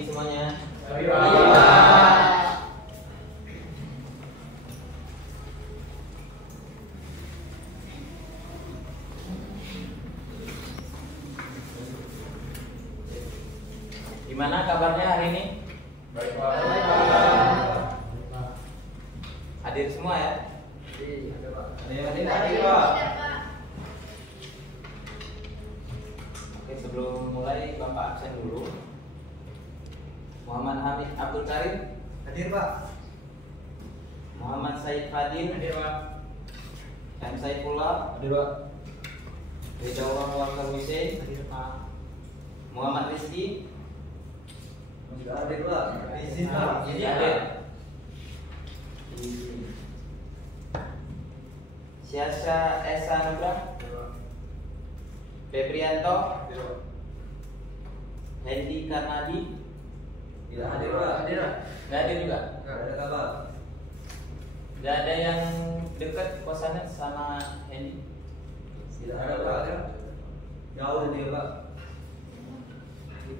pagi semuanya. Pagi, Pak. Gimana kabarnya hari ini? Baik, Pak. Hadir semua ya? Hadir, Pak. Oke, sebelum mulai Bapak absen dulu. Muhammad Hamid Abdul Karim. Hadir, Pak. Muhammad Said Fadil. Hadir, Pak. M. Saifullah. Hadir, Pak. Ridwan Walker Hussein. Hadir, Pak. Muhammad Rizki. Hadir, Pak. Izin, Pak. Ini hadir. Syasha Esa Nubra. Febrianto. Hendy Karnadi. Tidak hadir, Pak. Hadir, Pak. Nggak ada juga. Nggak ada kabar. Nggak ada yang dekat kosannya sama Hendy. Tidak ada, Pak. Jauh dia, Pak.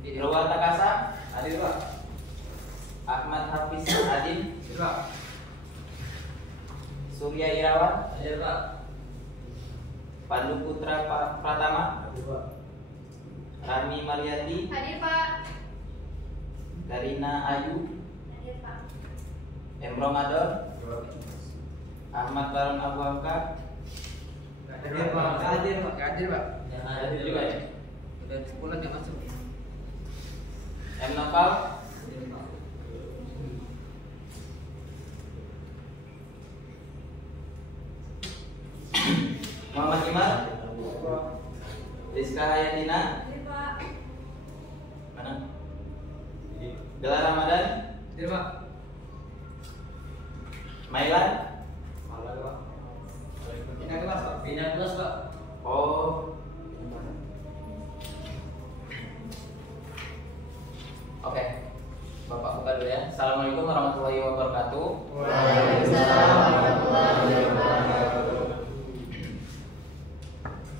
Irwan Takasa. Hadir, Pak. Ahmad Hafiz Adin. Hadir, Pak. Surya Irawan. Hadir, Pak. Pandu Putra Pratama. Hadir, Pak. Rami Mariati. Hadir, Pak. Karina Ayu. Hadir, Pak. Emro Mador. Ahmad Baron Abu Hamka. Hadir, Pak. Hadir, Pak. Hadir, Pak. Hadir juga ya. Udah sebulan nggak masuk. M. Noval. Muhammad Iman. Rizka Hayatina. Hadir, Pak. Mana? Gelar Ramadan. Hadir, Pak. Mailan. Malah, Pak. Pindah kelas, Pak. Pindah kelas, Pak. Oh. Oke. Bapak buka dulu ya. Assalamualaikum warahmatullahi wabarakatuh. Waalaikumsalam warahmatullahi wabarakatuh.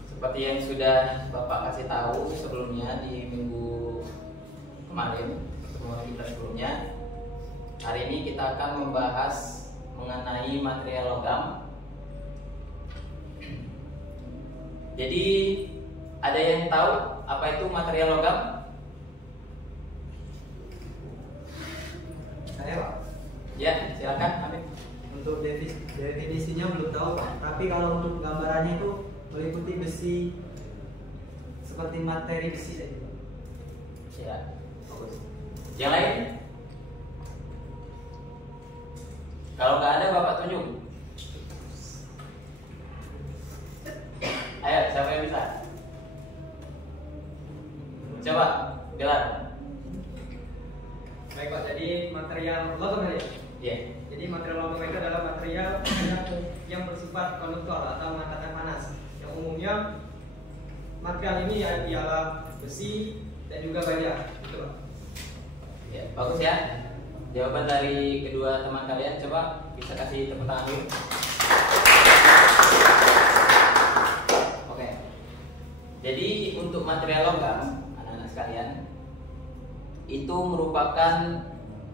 Seperti yang sudah Bapak kasih tahu sebelumnya di minggu kemarin, pertemuan kita sebelumnya, hari ini kita akan membahas mengenai material logam. Jadi ada yang tahu apa itu material logam? Saya, Pak. Ya, silakan Hamid. Untuk definisinya belum tahu, Pak. Tapi kalau untuk gambarannya itu meliputi besi seperti materi besi saja, Pak. Ya, bagus. Yang lain? Kalau nggak ada Bapak tunjuk. Ayo, siapa yang bisa? Coba, gelar. Baik, Pak. Jadi material logam ya. Ya. Jadi material logam itu adalah material yang bersifat konduktor atau menghantarkan panas. Yang umumnya material ini ya ialah besi dan juga baja. Gitu, Pak. Ya, bagus ya. Jawaban dari kedua teman kalian, coba bisa kasih tepuk tangan dulu. Oke. Jadi untuk material logam, anak-anak sekalian, itu merupakan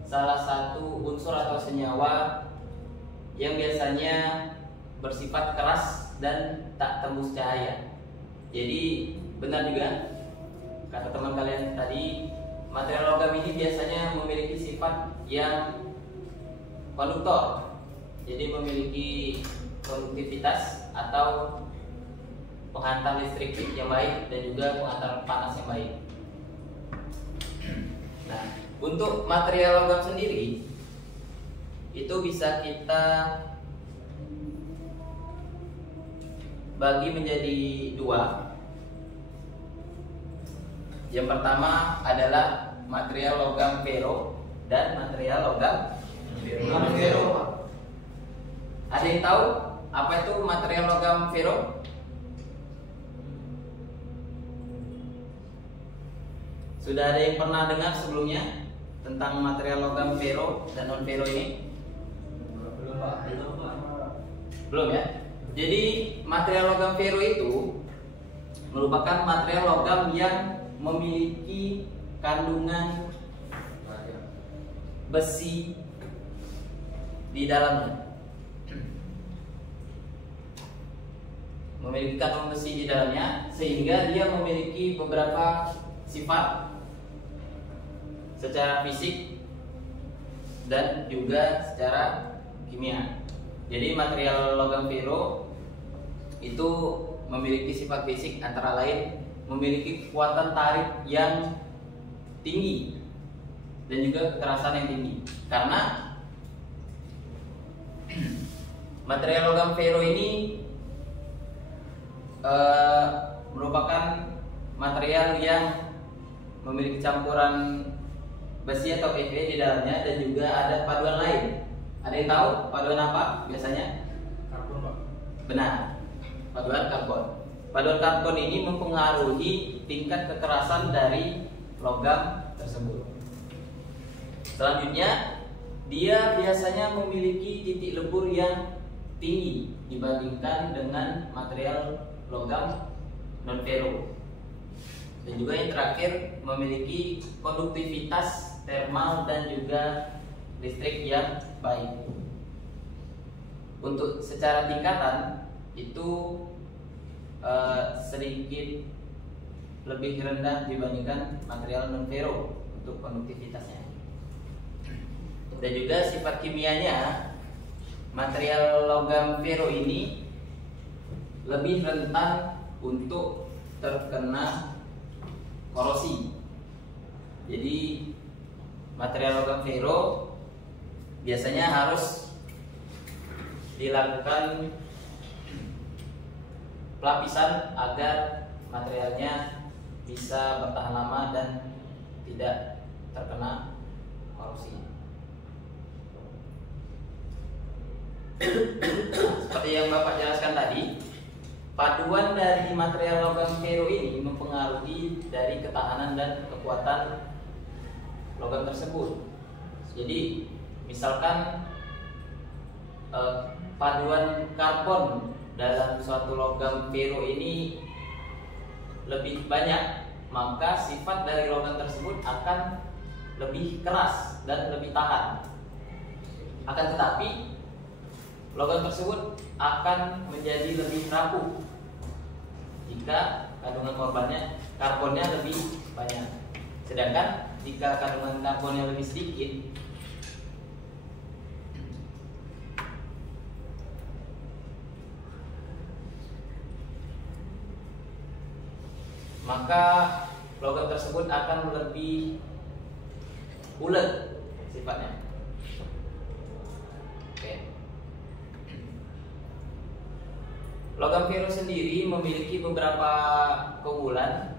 salah satu unsur atau senyawa yang biasanya bersifat keras dan tak tembus cahaya. Jadi benar juga kata teman kalian tadi, material logam ini biasanya memiliki sifat yang konduktor. Jadi memiliki konduktivitas atau penghantar listrik yang baik dan juga penghantar panas yang baik. Nah, untuk material logam sendiri itu bisa kita bagi menjadi dua. Yang pertama adalah material logam fero dan material logam non-fero. Ada yang tahu apa itu material logam fero? Sudah ada yang pernah dengar sebelumnya tentang material logam fero dan non fero ini? Belum, Pak. Belum ya? Jadi material logam fero itu merupakan material logam yang memiliki kandungan besi di dalamnya. Memiliki kandungan besi di dalamnya sehingga dia memiliki beberapa sifat secara fisik dan juga secara kimia. Jadi material logam vero itu memiliki sifat fisik antara lain memiliki kekuatan tarik yang tinggi dan juga kekerasan yang tinggi. Karena material logam vero ini merupakan material yang memiliki campuran besi atau Fe di dalamnya dan juga ada paduan lain. Ada yang tahu paduan apa biasanya? Karbon, Pak. Benar, paduan karbon. Paduan karbon ini mempengaruhi tingkat kekerasan dari logam tersebut. Selanjutnya, dia biasanya memiliki titik lebur yang tinggi dibandingkan dengan material logam non ferro. Dan juga yang terakhir memiliki konduktivitas termal dan juga listrik yang baik. Untuk secara tingkatan itu sedikit lebih rendah dibandingkan material non ferro untuk konduktivitasnya. Dan juga sifat kimianya, material logam ferro ini lebih rentan untuk terkena korosi. Jadi material logam ferro biasanya harus dilakukan pelapisan agar materialnya bisa bertahan lama dan tidak terkena korosi. Seperti yang Bapak jelaskan tadi, paduan dari material logam ferro ini mempengaruhi dari ketahanan dan kekuatan logam tersebut. Jadi, misalkan paduan karbon dalam suatu logam ferro ini lebih banyak, maka sifat dari logam tersebut akan lebih keras dan lebih tahan. Akan tetapi, logam tersebut akan menjadi lebih rapuh jika kandungan karbonnya lebih banyak. Sedangkan jika kandungan karbonnya lebih sedikit, maka logam tersebut akan lebih ulet sifatnya. Oke. Logam ferro sendiri memiliki beberapa keunggulan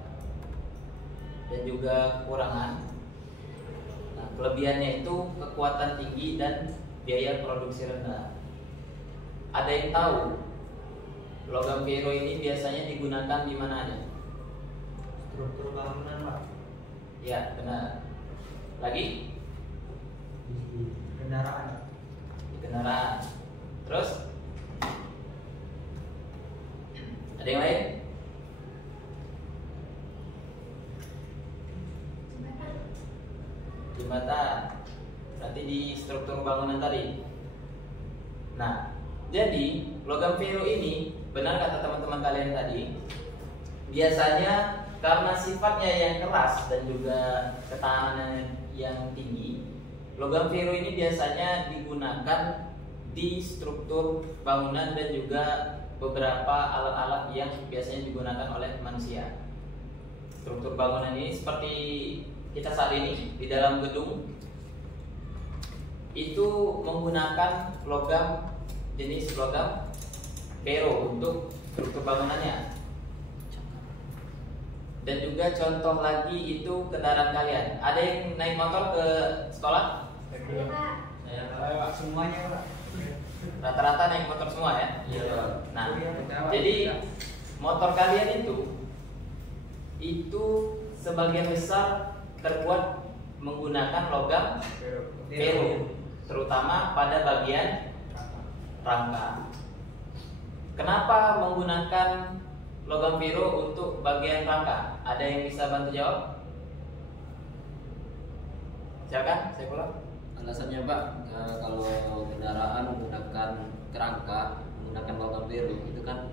dan juga kekurangan. Nah, kelebihannya itu kekuatan tinggi dan biaya produksi rendah. Ada yang tahu logam ferro ini biasanya digunakan di mana aja? Struktur bangunan, Pak. Ya, benar. Lagi? Di kendaraan. Di kendaraan. Terus? Ada yang lain? Jembatan. Berarti di struktur bangunan tadi. Nah, jadi logam ferro ini, benar kata teman-teman kalian tadi, biasanya karena sifatnya yang keras dan juga ketahanan yang tinggi, logam ferro ini biasanya digunakan di struktur bangunan dan juga beberapa alat-alat yang biasanya digunakan oleh manusia. Struktur bangunan ini seperti kita saat ini di dalam gedung itu menggunakan jenis logam ferro untuk struktur bangunannya. Dan juga contoh lagi itu kendaraan kalian. Ada yang naik motor ke sekolah? Pak. Semuanya, Pak. Rata-rata naik motor semua ya? Iya. Nah, jadi motor kalian itu sebagian besar terbuat menggunakan logam ferro, terutama pada bagian rangka. Kenapa menggunakan logam ferro untuk bagian rangka? Ada yang bisa bantu jawab? Silakan, saya pulang. Alasannya Pak, kalau kendaraan menggunakan kerangka, menggunakan logam biru itu kan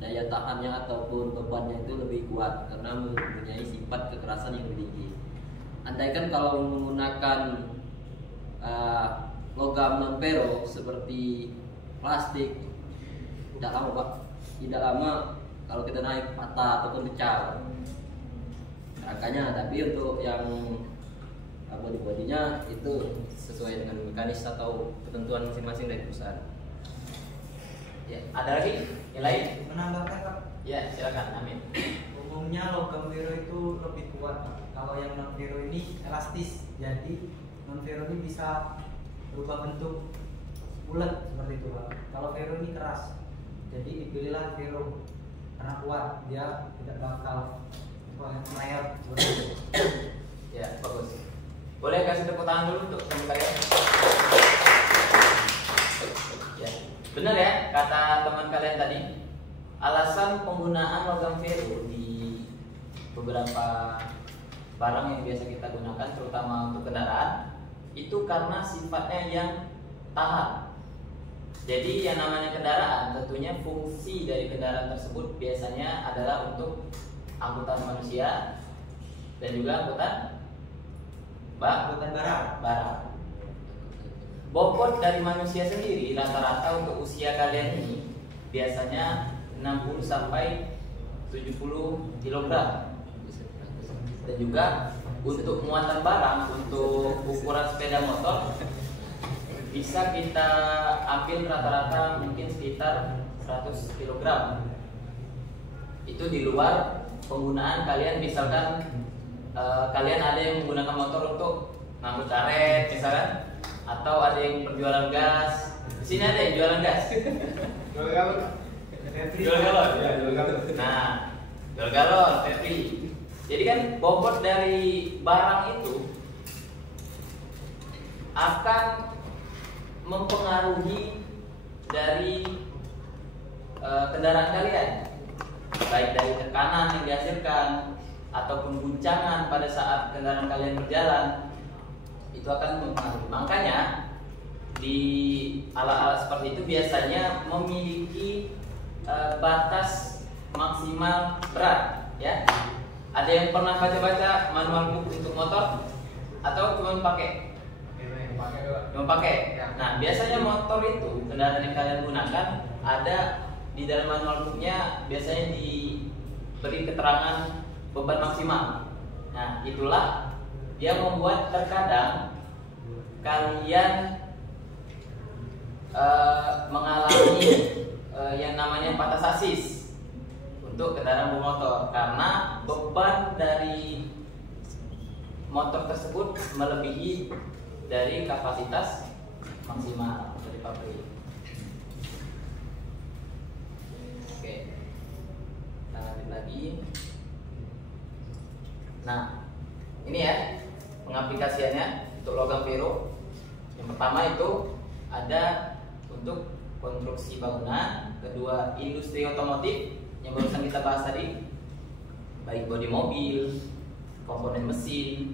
daya tahannya ataupun bebannya itu lebih kuat karena mempunyai sifat kekerasan yang lebih tinggi. Andaikan kalau menggunakan logam non ferro seperti plastik, tidak lama Pak, tidak lama kalau kita naik patah ataupun pecah kerangkanya. Tapi untuk yang body-bodinya itu sesuai dengan mekanis atau ketentuan masing-masing dari perusahaan. Ya, ada lagi yang lain? Menambahkan Pak, Ya, silakan. Amin. umumnya logam ferro itu lebih kuat Pak. Kalau yang non ferro ini elastis, jadi non ferro ini bisa berubah bentuk bulat seperti itu Pak. Kalau ferro ini keras, jadi dipilihlah ferro karena kuat, dia tidak bakal merayap seperti itu. Ya, bagus. Boleh kasih tepuk tangan dulu untuk teman kalian. Ya, benar ya kata teman kalian tadi. Alasan penggunaan logam ferro di beberapa barang yang biasa kita gunakan, terutama untuk kendaraan, itu karena sifatnya yang tahan. Jadi yang namanya kendaraan, tentunya fungsi dari kendaraan tersebut biasanya adalah untuk angkutan manusia dan juga angkutan barang. Bobot dari manusia sendiri rata-rata untuk usia kalian ini biasanya 60 sampai 70 kg. Dan juga untuk muatan barang, untuk ukuran sepeda motor bisa kita ambil rata-rata mungkin sekitar 100 kg. Itu di luar penggunaan kalian, misalkan kalian ada yang menggunakan motor untuk ngangkut karet misalkan, atau ada yang berjualan gas. Di sini ada yang jualan gas. Jual galon. Nah, jual galon, Febri. Jadi kan bobot dari barang itu akan mempengaruhi dari kendaraan kalian, baik dari tekanan yang dihasilkan ataupun guncangan pada saat kendaraan kalian berjalan, itu akan mempengaruhi. Makanya di alat-alat seperti itu biasanya memiliki batas maksimal berat, ya. Ada yang pernah baca-baca manual book untuk motor atau cuma pakai? Cuma pakai. Nah, biasanya motor itu, kendaraan yang kalian gunakan, ada di dalam manual booknya biasanya diberi keterangan beban maksimal. Nah, itulah yang membuat terkadang kalian mengalami yang namanya patah sasis untuk kendaraan bermotor karena beban dari motor tersebut melebihi dari kapasitas maksimal dari pabrik. Oke, kita lanjut lagi. Nah, ini ya pengaplikasiannya untuk logam ferro. Yang pertama itu ada untuk konstruksi bangunan, kedua industri otomotif yang barusan kita bahas tadi, baik bodi mobil, komponen mesin.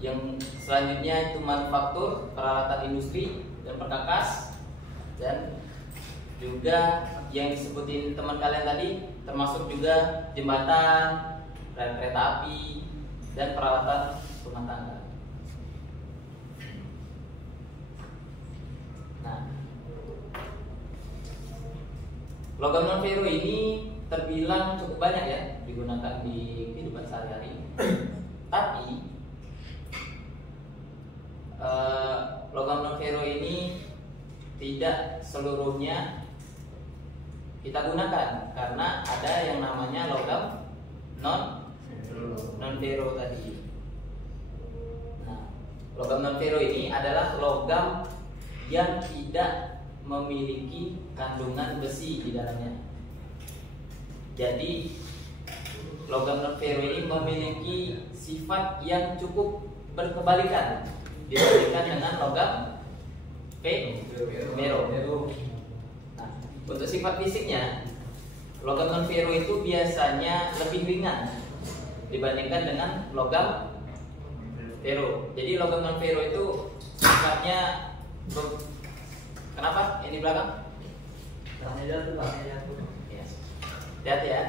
Yang selanjutnya itu manufaktur, peralatan industri dan perkakas, dan juga yang disebutin teman kalian tadi termasuk juga jembatan, rel kereta api, dan peralatan rumah tangga. Nah, logam non ferro ini terbilang cukup banyak ya digunakan di kehidupan sehari-hari. Tapi logam non ferro ini tidak seluruhnya kita gunakan karena ada yang namanya logam non ferro tadi. Nah, logam non ferro ini adalah logam yang tidak memiliki kandungan besi di dalamnya. Jadi logam non ferro ini memiliki sifat yang cukup berkebalikan dibandingkan dengan logam ferro. Nah, untuk sifat fisiknya, logam non ferro itu biasanya lebih ringan dibandingkan dengan logam Ferro. Jadi logam non ferro itu sifatnya kenapa? Yang di belakang? Yes. Lihat ya.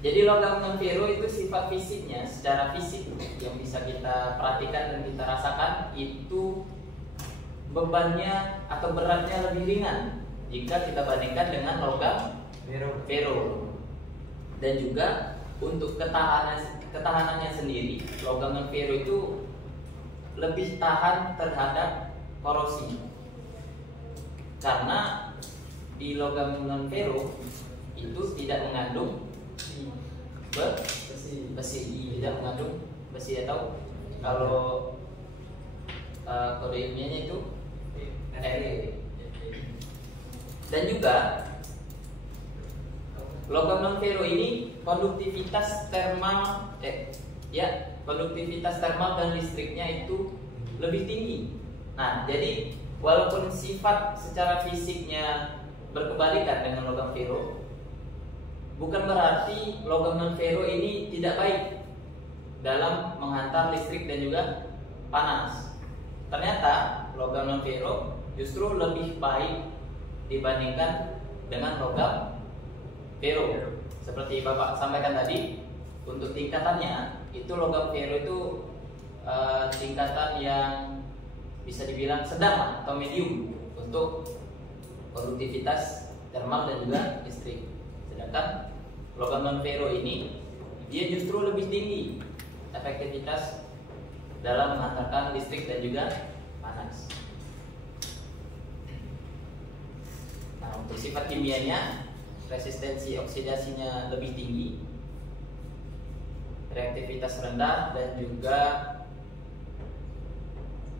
Jadi logam non ferro itu sifat fisiknya, secara fisik yang bisa kita perhatikan dan kita rasakan itu bebannya atau beratnya lebih ringan jika kita bandingkan dengan logam ferro. Dan juga untuk ketahanannya sendiri, logam non ferro itu lebih tahan terhadap korosi. Karena di logam non ferro itu tidak mengandung besi, tidak mengandung besi, atau kalau kode ilmiahnya itu Fe. Dan juga logam non ferro ini konduktivitas thermal dan listriknya itu lebih tinggi. Nah, jadi walaupun sifat secara fisiknya berkebalikan dengan logam ferro, bukan berarti logam non ferro ini tidak baik dalam menghantar listrik dan juga panas. Ternyata logam non ferro justru lebih baik dibandingkan dengan logam ferro. Seperti Bapak sampaikan tadi, untuk tingkatannya itu logam ferro itu tingkatan yang bisa dibilang sedang atau medium untuk konduktivitas thermal dan juga listrik. Sedangkan logam non ferro ini dia justru lebih tinggi efektivitas dalam menghantarkan listrik dan juga panas. Nah, untuk sifat kimianya, resistensi oksidasinya lebih tinggi, reaktivitas rendah, dan juga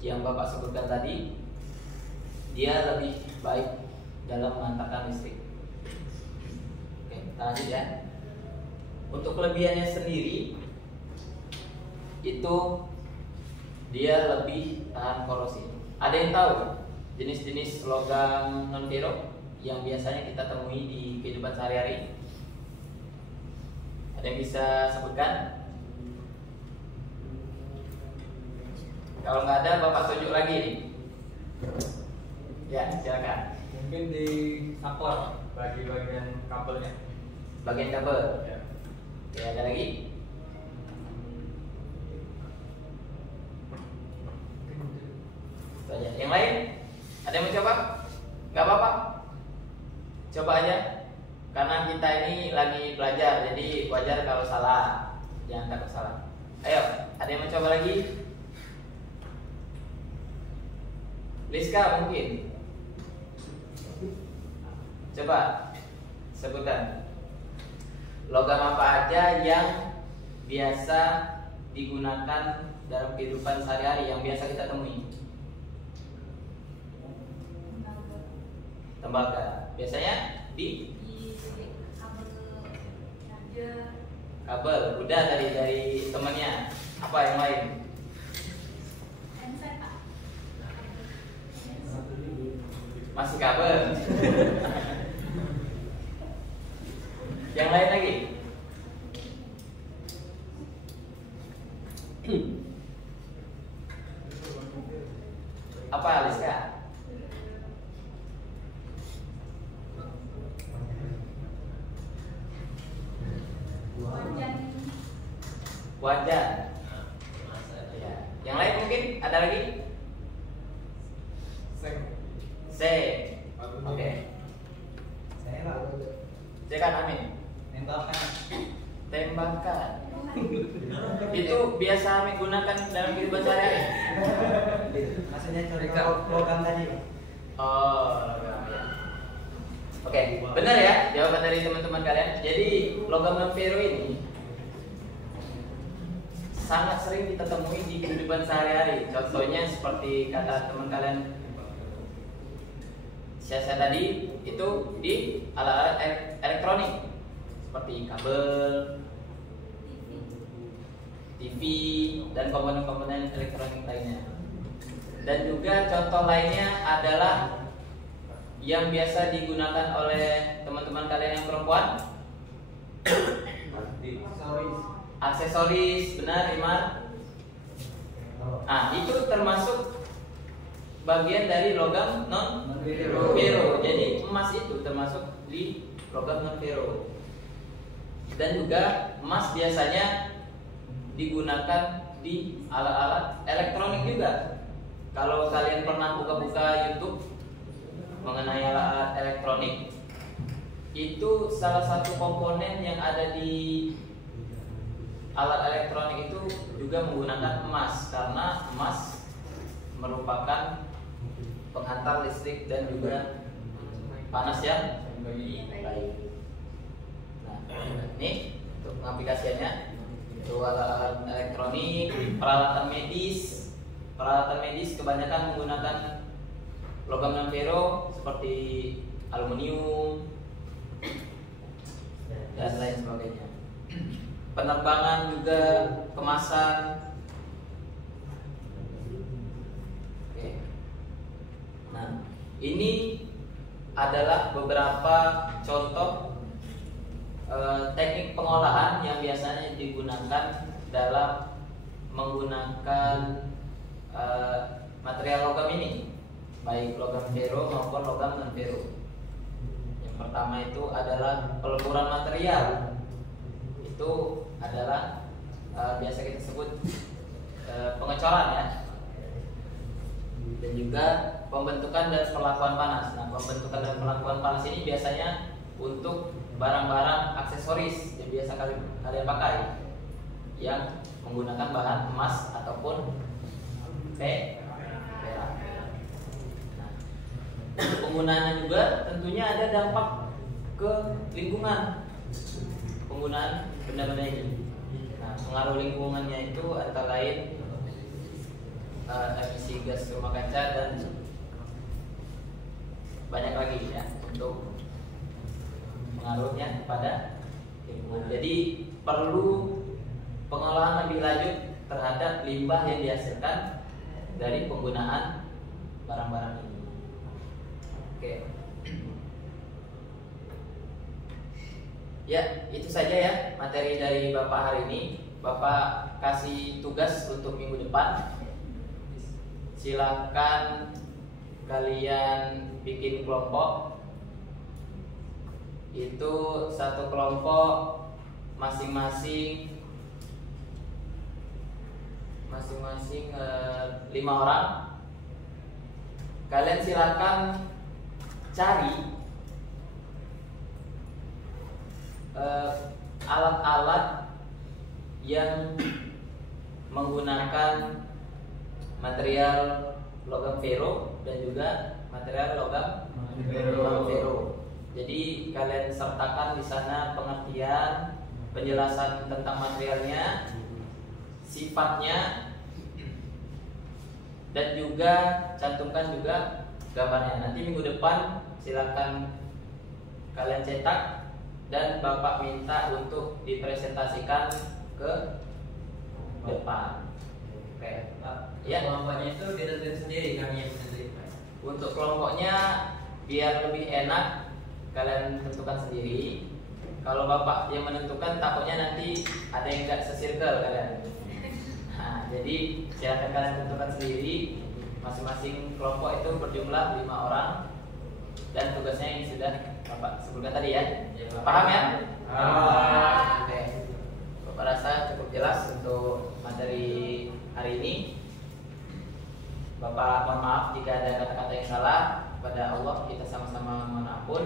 yang Bapak sebutkan tadi, dia lebih baik dalam menghantarkan listrik. Oke, kita lanjut ya. Untuk kelebihannya sendiri itu dia lebih tahan korosi. Ada yang tahu jenis-jenis logam non ferro yang biasanya kita temui di kehidupan sehari-hari? Ada yang bisa sebutkan? Kalau nggak ada, Bapak tunjuk lagi nih. Ya, silakan. Mungkin di sapor bagi bagian kabelnya. Bagian kabel. Ya. Ya, ada lagi? Banyak. Yang lain? Ada yang mencoba? Nggak apa-apa. Coba aja. Karena kita ini lagi belajar, jadi wajar kalau salah. Jangan takut salah. Ayo, ada yang mencoba lagi? Liska mungkin. Coba sebutkan logam apa aja yang biasa digunakan dalam kehidupan sehari-hari, yang biasa kita temui. Tembaga. Biasanya di kabel. Udah dari temannya. Apa yang lain? Masih kabel. Yang lain lagi? Apa Aliska? Wajan. Ya. Yang lain mungkin ada lagi? C. Oke. Saya lah. Silakan Amin. Tembakan. Itu biasa Amin gunakan dalam kehidupan sehari-hari. Maksudnya contoh logam tadi, Pak. Oh, logam ya. Oke, benar ya jawaban dari teman-teman kalian. Jadi logam non ferro ini sangat sering kita temui di kehidupan sehari-hari. Contohnya seperti kata teman kalian saya tadi, itu di alat-alat elektronik seperti kabel, TV, dan komponen-komponen elektronik lainnya. Dan juga contoh lainnya adalah yang biasa digunakan oleh teman-teman kalian yang perempuan, aksesoris, benar Imar? Nah, itu termasuk bagian dari logam non Non-ferro. ferro. Jadi emas itu termasuk di logam non ferro. Dan juga emas biasanya digunakan di alat-alat elektronik juga. Kalau kalian pernah buka-buka YouTube mengenai alat-alat elektronik, itu salah satu komponen yang ada di alat elektronik itu juga menggunakan emas, karena emas merupakan penghantar listrik dan juga panas yang baik. Nah, ini untuk pengaplikasiannya, untuk alat elektronik, peralatan medis kebanyakan menggunakan logam non ferro seperti aluminium dan lain sebagainya. Penerbangan juga, kemasan. Oke. Nah, ini adalah beberapa contoh teknik pengolahan yang biasanya digunakan dalam menggunakan material logam ini, baik logam ferro maupun logam non ferro. Yang pertama itu adalah peleburan material. Itu adalah biasa kita sebut pengecoran ya. Dan juga pembentukan dan perlakuan panas. Nah, pembentukan dan perlakuan panas ini biasanya untuk barang-barang aksesoris yang biasa kalian pakai, yang menggunakan bahan emas ataupun perak. Nah, penggunaannya juga tentunya ada dampak ke lingkungan penggunaan benda-benda ini. Nah, pengaruh lingkungannya itu antara lain emisi gas rumah kaca dan banyak lagi ya untuk pengaruhnya kepada lingkungan. Jadi perlu pengolahan lebih lanjut terhadap limbah yang dihasilkan dari penggunaan barang-barang ini. Oke. Ya, itu saja ya materi dari Bapak hari ini. Bapak kasih tugas untuk minggu depan. Silakan kalian bikin kelompok. Itu satu kelompok masing-masing 5 orang. Kalian silakan cari alat-alat yang menggunakan material logam ferro dan juga material logam non ferro. Jadi kalian sertakan di sana pengertian, penjelasan tentang materialnya, sifatnya, dan juga cantumkan juga gambarnya. Nanti minggu depan silakan kalian cetak dan Bapak minta untuk dipresentasikan ke depan. Oke. Ya. Kelompoknya itu ditentuin sendiri kami yang sendiri. Untuk kelompoknya biar lebih enak kalian tentukan sendiri. Kalau Bapak yang menentukan, takutnya nanti ada yang nggak sesirkel kalian. Nah, jadi silakan kalian tentukan sendiri. Masing-masing kelompok itu berjumlah 5 orang dan tugasnya yang sudah Bapak sebutkan tadi ya. Paham ya? Oke. Bapak rasa cukup jelas untuk materi hari ini. Bapak mohon maaf jika ada kata-kata yang salah. Kepada Allah kita sama-sama mohon ampun.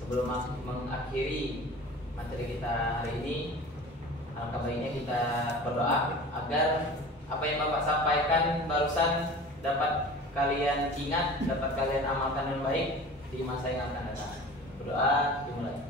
Sebelum mengakhiri materi kita hari ini, alangkah baiknya kita berdoa agar apa yang Bapak sampaikan barusan dapat kalian ingat, dapat kalian amalkan dengan baik di masa yang akan datang. Berdoa dimulai.